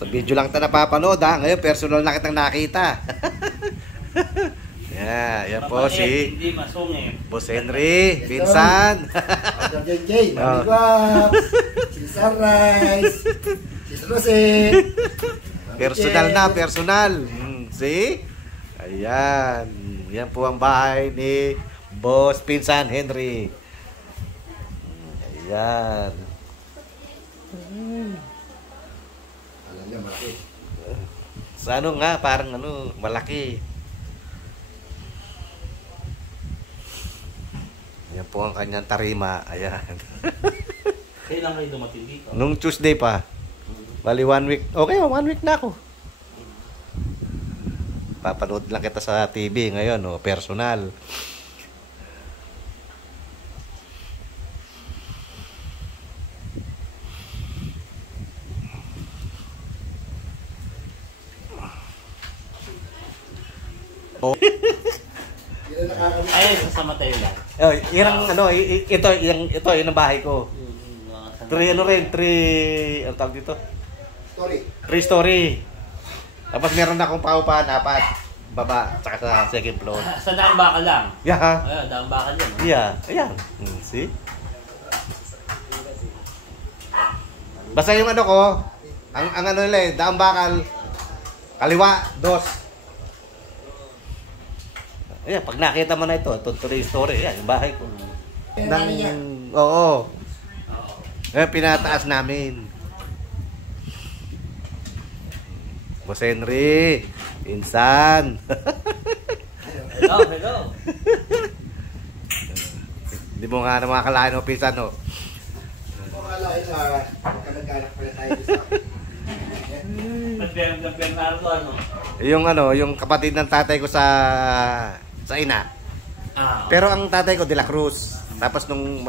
Sa video lang tayo napapanood ha. Ngayon personal na kitang nakita. Yeah, yan po si Boss Henry, Pinsan. Adam JJ, Mamigwap, si Sunrise, si Rose. Personal na, personal. See? Ayan. Yan po ang bahay ni Boss Pinsan Henry. Ayan. Alam niya, malaki. Sa ano nga, parang ano, malaki. Yan po ang kanyang tarima. Ayan. Kailan kayo dumating dito? Nung Tuesday pa. Bali 1 week. Okay, 1 week na ako. Papanood lang kita sa TV ngayon, no? Personal. Oh. Ay, sasama tayo lang. Oh, yung ano, ito yung bahay ko. 3 ano rin, 3 ano tawag dito? Story. 3 story. Tapos meron na akong paupahan, 4 baba, saka sa second floor. Sa daang bakal lang? Yeah. Ayun, daang bakal yan. Yeah, ayan. See? Basta yung ano ko, ang ano nila eh, daang bakal, kaliwa, 2. Ayan, pag nakita mo na ito 3 story, ayan, yung bahay ko. Oo. Ayan, pinataas namin. Boss Henry, Pinsan. Hello, hello. Hindi mo nga naman akalain mo, Pinsan, no? Hindi mo akalain na kamag-anak pala tayo sa Bernardo, ano? Yung kapatid ng tatay ko sa ina. Pero ang tatay ko, De La Cruz. Tapos nung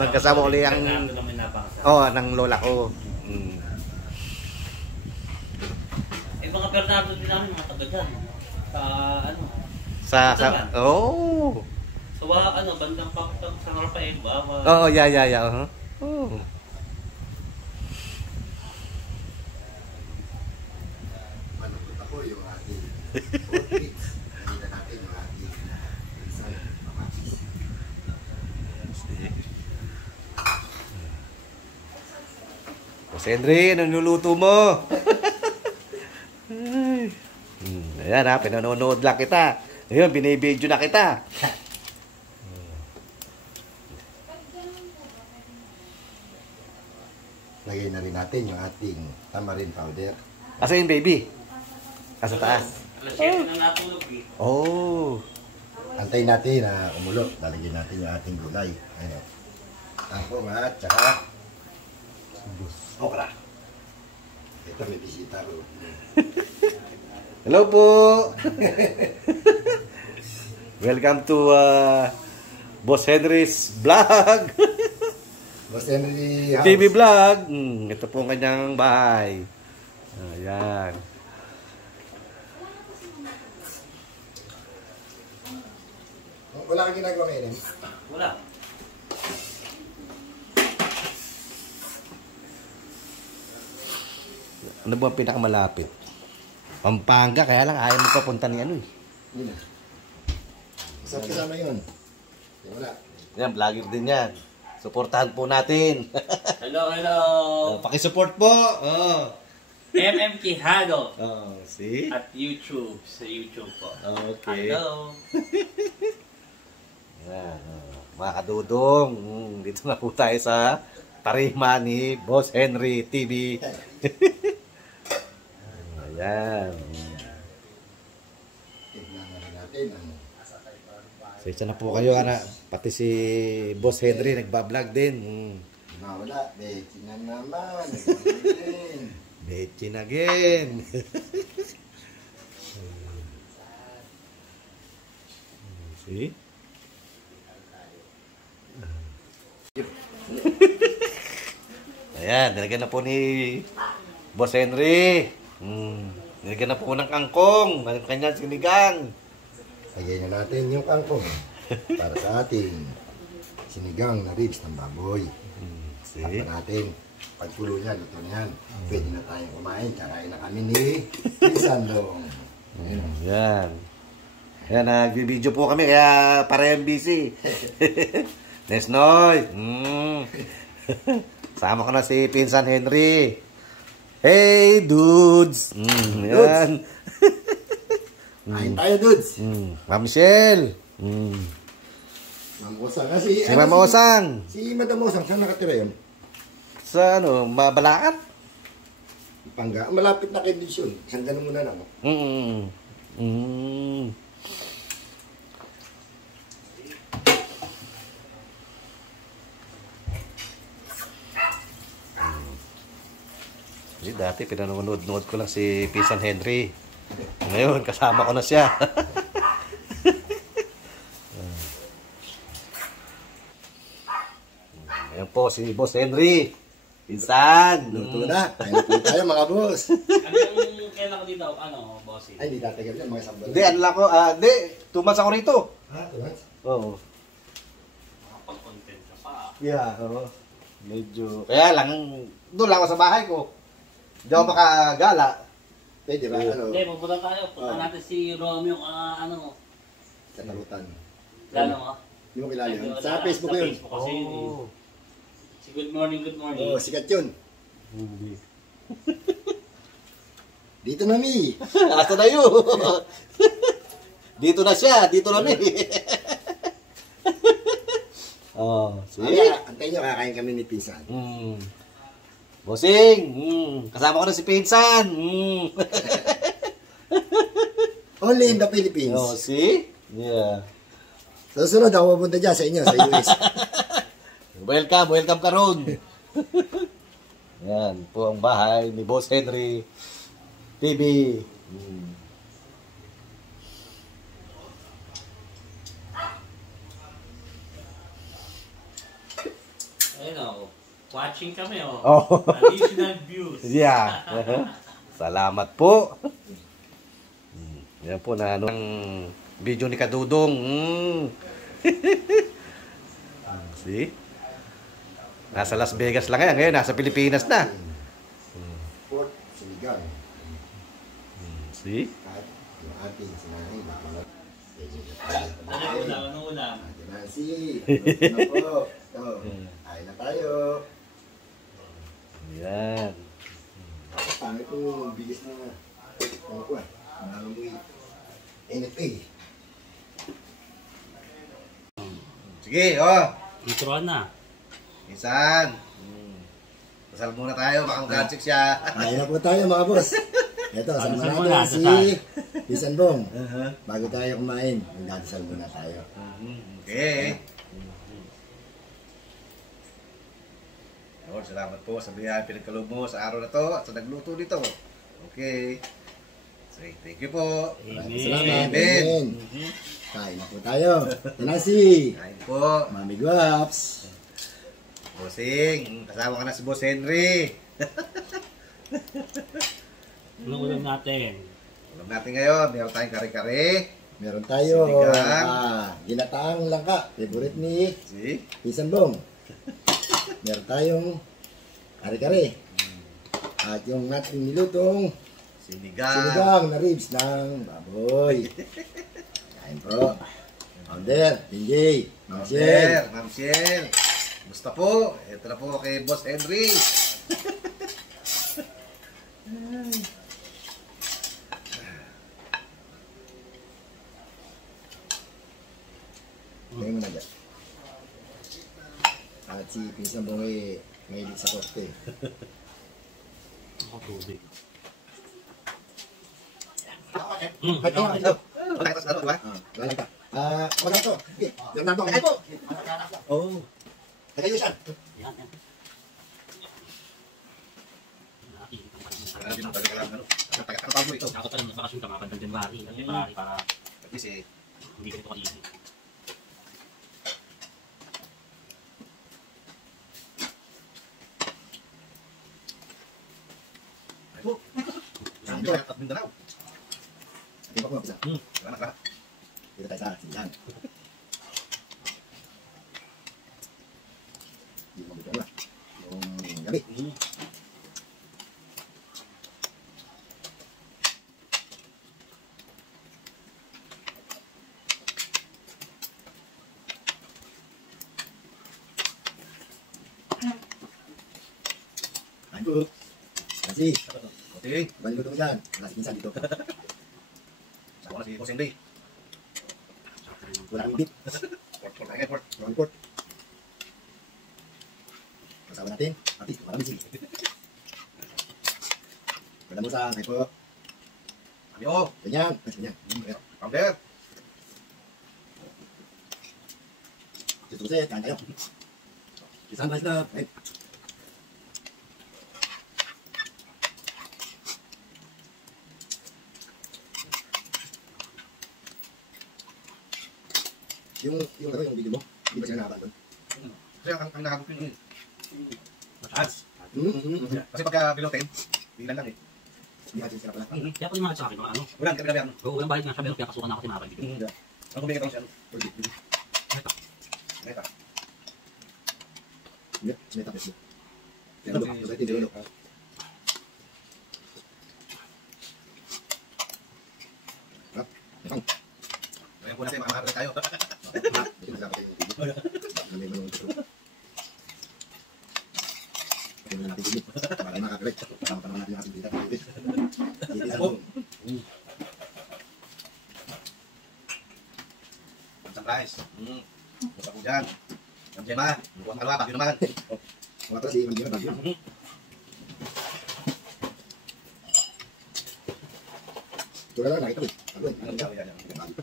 magkasama uli ang ng lola ko. Mga Bernardo din namin, mga taga dyan. Sa bandang San Rafael, Bawa. Oo, yeah. Oh. Manukot ako yung ating outfits. Nakita natin yung ating Pinsan, Mamatis. Boss Henry, anong niluluto mo? Ayan ha, pinanonood lang kita. Ngayon, binibidyo na kita. Lagay na rin natin yung ating tamarind powder. Asa yung baby? Asa taas? Alas 7 na natulog eh. Oh. Antayin natin na umulo. Lalagyan natin yung ating gulay. Ayun. Tangkong at saka okra. Ito may bisita ro. Hello po. Welcome to Boss Henry's vlog. Boss Henry House. TV vlog. Ito po ang kanyang bahay. Ayan. Wala kang ginagawa ngayon? Wala. Ano ba ang pinakamalapit? Pampanga, kaya lang ayaw mo papunta ni ano eh. Hindi na. Saan kasama yun? Wala. Yan, vlogger din yan. Suportahan po natin. Hello, hello. Pakisupport po. Oh. MM Quijano. Oh, see? At YouTube. Sa YouTube po. Okay. Hello. Yan, mga kadudong, dito na po tayo sa tarima ni Boss Henry TV. Ayan. Tignan natin ang Sesa na po kayo, ana. Pati si Boss Henry nagbablog din. mawala. Bechi na naman. Bechin again. See? Ayan, nilagyan na po ni Boss Henry. Nilagyan na po ng kangkong. Ang kanyang sinigang. Lagyan na natin yung kangkong para sa ating sinigang na ribs ng baboy. See? Takpan natin. Pagpulo niya, luto na yan. Pwede na tayong kumain. Kakain na kami ni Sandong. Yan. Yan, nagbibideo po kami kaya parehong busy. Nesnoy. Sama ko na si Pinsan Henry. Hey, dudes. Yan. Kain tayo, dudes. Ma'am Michelle. Ma'am Osang. Si Ma'am Osang. Si Madam Osang, saan nakatira yun? Sa Balaat? Pangga. Malapit na kay Luzon. Sandalo muna lang. Dati pinanonood-nood ko lang si Pinsan Henry. Ngayon, kasama ko na siya. Ayan po si Boss Henry. Pinsan. Luto na. Kain na po tayo mga boss. Ano yung kailan ko dito, bossy? Ay, hindi tatagal yan. Mga sambal. Hindi, ano lang ko. Hindi, 2 months ako rito. Ha? Tumat? Oo. Makapag-content ka pa. Yeah, oo. Medyo. Kaya lang, doon lang ako sa bahay ko. Hindi ako makagala. Pwede ba? Ano? Hindi, pupunta tayo. Punta natin si Romeo, Sa tarutan. Gano'n mo? Hindi mo kilala yun. Sa Facebook ko yun. Sa Facebook kasi yun. Si Good Morning, Good Morning. Oo, sikat yun. Hindi. Dito na mi. Asa na yun? Dito na siya. Dito na mi. Oh, see? Antayin nyo, kakain kami ni Pinsan. Bossing. Kasama ko na si Pinsan. Only in the Philippines. Oh, see? Yeah. Susunod ako pupunta dyan sa inyo, sa US. Welcome ka ron. Yan po ang bahay ni Boss Henry TV. Ayun o. Watching kami o. Oh. Additional views. Yeah. Salamat po. Yan po na ano ang video ni Kadudong. See? Nasa Las Vegas lang ngayon nasa Pilipinas na. Port, sinigang. See? At yung ating sinanay. Anong ulam? Ate Nancy. Ano po? Ito. Kain na tayo. Yan. Pangit po, bilis na. Ano po nalamoy. NFA. Sige, oh. Introan na. Minsan. Pasal muna tayo, baka mag-gansik siya. Kain na po tayo mga boss. Ito, sama Pandesal natin muna, si Pisan Bong. Bago tayo kumain, magdadasal muna tayo. Okay. Lord, salamat po sa biyaya pinagkaloob mo sa araw na to at sa nagluto dito. Okay. So, thank you po. Salamat. Amen. Kain na po tayo. Nancy. Kain po. Mami Guaps. Bossing, kasama ka na si Boss Henry. Anong ulam natin? Alam natin ngayon, meron tayong kare-kare. Meron tayo Sinigang. ginataang langka. Favorite ni See? Pisan Bong. Meron tayong kare-kare. At yung natin nilutong sinigang na ribs ng baboy. Kain po. Order, Pinjay, Michelle. Ma'am Shell. Gusto po. Ito na po kay Boss Henry. Ngayon mo na dyan. At si Pinsan Bong ay mahilig sa korte. Ako tubig. Wala pa. Wala to. Leonardo. Ay po. Oh. Tagay siya. Yan, yan. Ako pa rin bakasyon ka mapandang January. February para hindi ka nito kaisip. Di ba ko mapisa? Dito tayo sa sinigang. Di mo bito na. Yung gabi. Kain po. Kasi, Okay. balik ko yan. Wala si Pinsan dito. Saka na si Bossing Day. Wala kang beef. Port. Ay, port. Wrong report. Kasama natin. Ati, marami sige. Pwede mo sa kain po. Ayo. Ganyan. Ganyan. Pamper. Sususet, kain tayo. Isang rice na. Kain. Yung video mo, hindi ba sila nakaban doon? Kasi ang nakagod ko yun. Ads. Mm-hmm. Kasi pagka bilotin, bilan lang eh. Hindi natin sila pala. Kaya po yung mga sa akin, mga ano. Ulan, kabi-labi ako. Oo, walang bayad nga siya, pero pinapasukan ako si mga kaibigan. Ang kumigay ko siya. Ito. Neta. Hindi, may tapos mo. Kaya ano, hindi nilolo. Ayan po natin, makakaroon tayo. Hindi na dapat yung video. May manong ito. Pwede na natin video. Para ay makakorek. Kasama pa naman natin yung ating dita. Hindi sa loob. Surprise. Basta po dyan. Ang Gemma, buwang kalwa, bagyo naman. Mga pala si Manjima Bagyo. Ito na lang, nakita ko. Ano yan? Bagyo.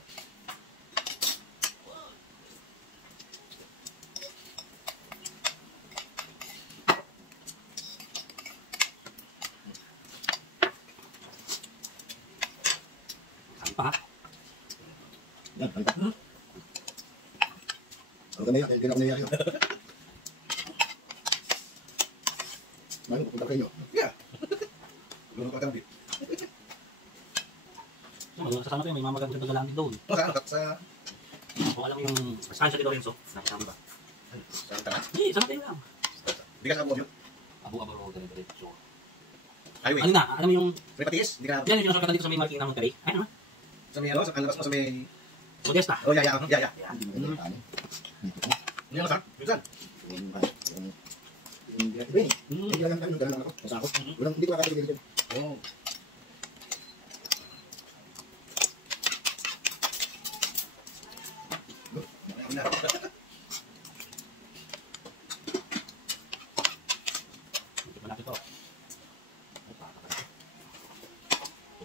Saan pa ha? Yan, halika. Ano ka naiyak? Hindi na ako naiyak yun. Mano, pupunta kayo. Yeah. Lulong ko kang bit. Kasama ko yun, may mga magandang galang doon. Saan? Sa... Kung alam mo yung Estancia de Lorenzo, nakita mo ba? Saan ka na? Eh, sana tayo lang. Hindi ka sa abuabyo? Abu-Abu Road, diretso. Highway. Ano na, alam mo yung, May patiis? Hindi ka na... yan yung sinusukat dito sa may marking ng Monterey. Ayun ha? Sa may ano? Sa kalabas mo sa may... Modesta. Oh, yaya. Yaya. Hindi mo na ano. Hindi naman saan? Yun. Yung binatibay eh. Hindi lang kami nung galang ako. Basta ako. Hindi ko makakabigay dito. Oh. Na. Malapit to.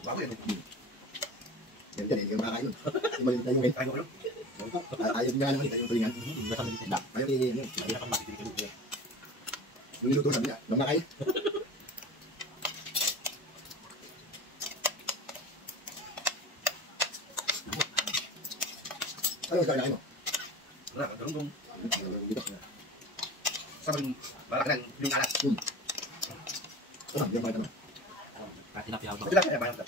Bago yan. Yan dyan eh. Hindi ka makakain nun. Hindi maliit na yung eh. Tayo ko. Ayaw nga naman. Ayaw tulingan. Basta may tinda. Ayaw tulingan yun. Mahirap ang makikita. Yung niluto sabi niya. Nang makain. Ano ang kakain mo? Wala, ganun kung... Dito. Sabi yung... Wala ka ng yung alat. Tama, yung bakit naman. Kahit tinapyaw ba? Ito lang, kaya bayan ka.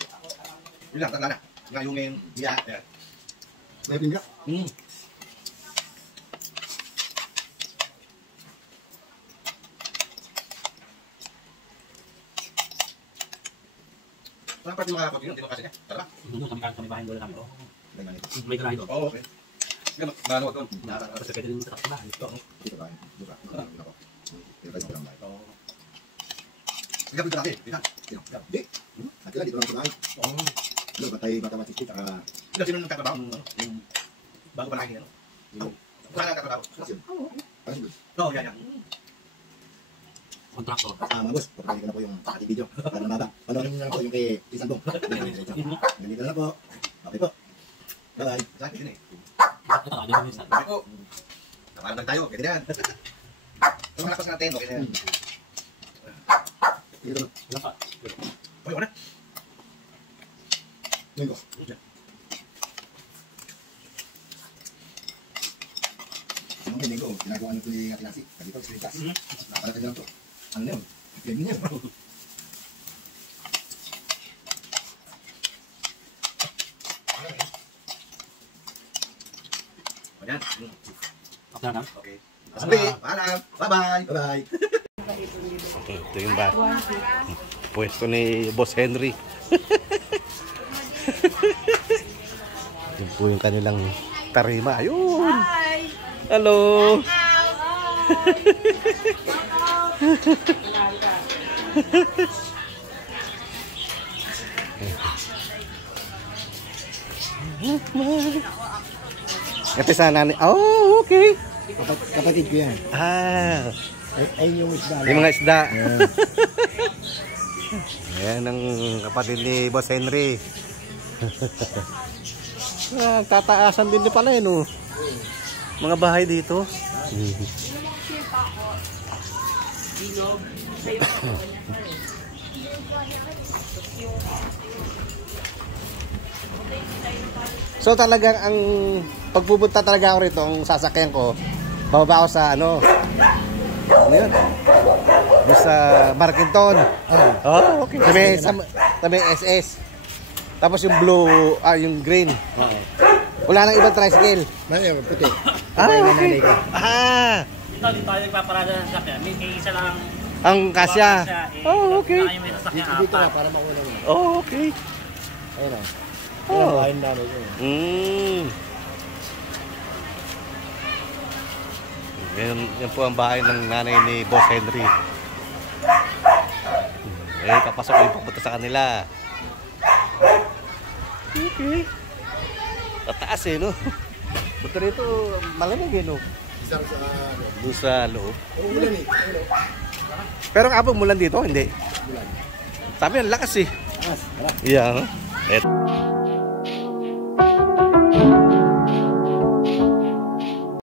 Yun lang, tangla na. Nga yung biya. May pinga. Wala pa yung mga kotin, hindi ko kasi niya. Tara. Doon sa may bahay doon namin. Oo. May ganito. May garahe doon. Oo, okay. Sige, maano ko doon. Kasi pwede din sa bahay. Dito kain. Dito ka. Dito ka. Dito kayo sa bahay. Oo. Sige, dito natin. Dito. Di. At dito lang sa bahay. Oo. Ano, batay bata matistit. Sino sino nagtatrabaho? Yung bago pa lagi, ano? Wala nang nagtatrabaho. Oo, yan, yan. Kontraktor. Mga boss, papagay ko na po yung ating video. Para mababa. Panoorin nyo na po yung kay Isan Bong. Ganito na po. Okay po. Bye-bye. Sabi din eh. Ito, ano yung isa? Sabi ko, nakaramdag tayo, pwede na yan. Kung malakas natin, okay na yan. Dito na. Wala pa. Okay, wala. Linggo. Ang linggo, ginagawa nyo po ni Ate Nancy. Dito, sa Litas. Nakapalatan nyo lang to. Ano yun? Ganyan yun. Ayan. After na. Okay. Sabi, paalam. Bye-bye. Bye-bye. Ito yung pwesto ni Boss Henry. Yun po yung kanilang tarima. Ayun! Hello! Ito sa nanay. Oh, okay. Kapatid ko yan. Ah. Ay yung isda. Yung mga isda. Ayan ang kapatid ni Boss Henry. Tataasan din pala yun, no? Mga bahay dito. So talagang ang pagpupunta talaga ako rito, ang sasakyan ko, bababa ako sa ano yun? Sa Markinton. Oh, okay. Sabi SS. Tapos yung blue, yung green. Wala nang ibang tricycle. Mayroon, puti. Okay. Dito tayo nagpaparada ng sakyan. May isa lang Ang kasya. Oh, okay. may sasakyan Dito na apat. para mauna mo. Oh, okay. Ayun o. Oh. Ayun namin yun. Yan po ang bahay ng nanay ni Boss Henry. Papasok ko yung papunta sa kanila. Okay. Tataas no? Buto rito, malamig no? Isang sa ano. Doon sa loob. Umulan Pero kapag mulan dito, hindi. Umulan. Sabi, ang lakas Harap. Yeah.